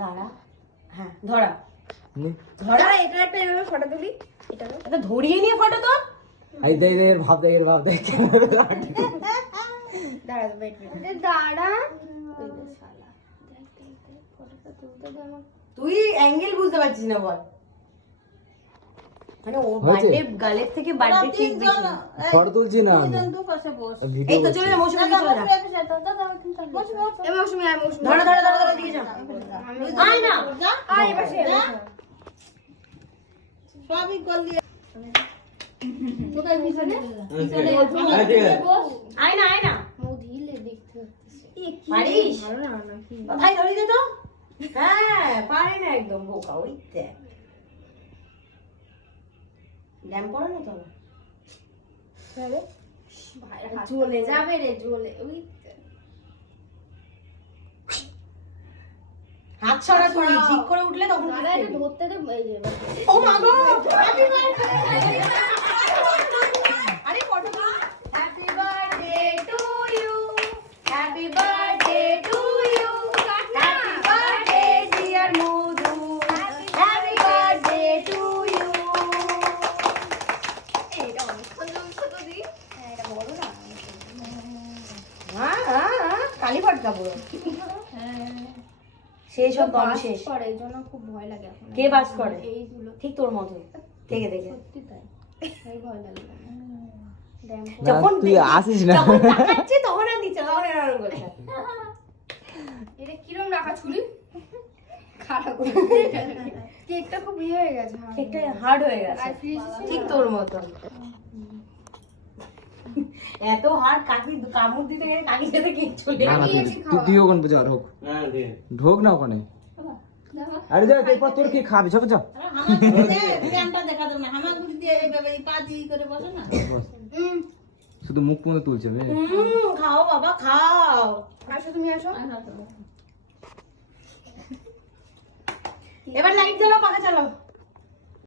দাঁড়া, হ্যাঁ ধরা ধরা। এটা একটা এভাবে ফটো তুলি, এটা ধরিয়ে নিয়ে ফটো তো। এই দে এর ভাব দে দাঁড়া ওয়েট দাঁড়া। তুই অ্যাঙ্গেল বুঝতে পারছিস না বল, মানে ও বার্থডে গালের থেকে বার্থডে কেক বেশি। ফটো তুলছি না আমি, এই তো চলে যা, মৌসুমী চলে যা। এই মৌসুমী আয়, মৌসুমী ধরা ধরা ধরা ধরা দিকে যা। আয় না, আয় এবার সে সবই করলি। কোথায় পিছনে আয় না, আয় না। ঢিলে দেখতে হচ্ছে পারিস? ভালো না নাকি? ভাই ধরে দে তো। হ্যাঁ পারে না একদম, বোকা ওই দেখ। ড্যাম পড়ে না তো। জ্বলে যাবে রে, জ্বলে ওই হাত ছড়া তুই, ঠিক করে উঠলে তখন দাদা এটা ধরতে দে। এই যে ও মা গো, হ্যাপি বার্থডে। আরে ফটো তুল। Happy birthday to you, happy birthday to you, happy birthday dear Madhu, happy birthday to you. এটা অনেকক্ষণ জমছে তো দি। হ্যাঁ এটা বড় না। হ্যাঁ হ্যাঁ হ্যাঁ, কালি ফটকা পুরো। শেষ সব দম শেষ। করে এই জন্য খুব ভয় লাগে এখন। কে বাস করে? এইগুলো ঠিক তোর মতো থেকে দেখে। সত্যি তাই, এই ভয় লাগে। ড্যাম না, যখন তুই আসিস না। যখন তাকাচ্ছে তখন আর দিচ্ছে, তখন এরকম করছে। এটা কিরম রাখা ছুরি খারাপ করে কেকটা খুব ইয়ে হয়ে গেছে। কেকটা হার্ড হয়ে গেছে, আর ফ্রিজ ঠিক তোর মতো। এত হার্ড, কাকি কামড় দিতে গেলে কাকি সাথে কেক চলে না না গেছে। তুই ওখানে যা, ঢোক ঢোক না ওখানে। আরে যা, এরপর তোর কি খাবি? চল যা। জ্ঞানটা দেখা দেব না, হামাগুড়ি দিয়ে এইভাবে এই পা দিয়ে করে বসে না। শুধু মুখ পর্যন্ত তুলছে রে। খাও বাবা খাও। আসো তুমি আসো। এবার লাইট জ্বালাও, পাখা চালাও।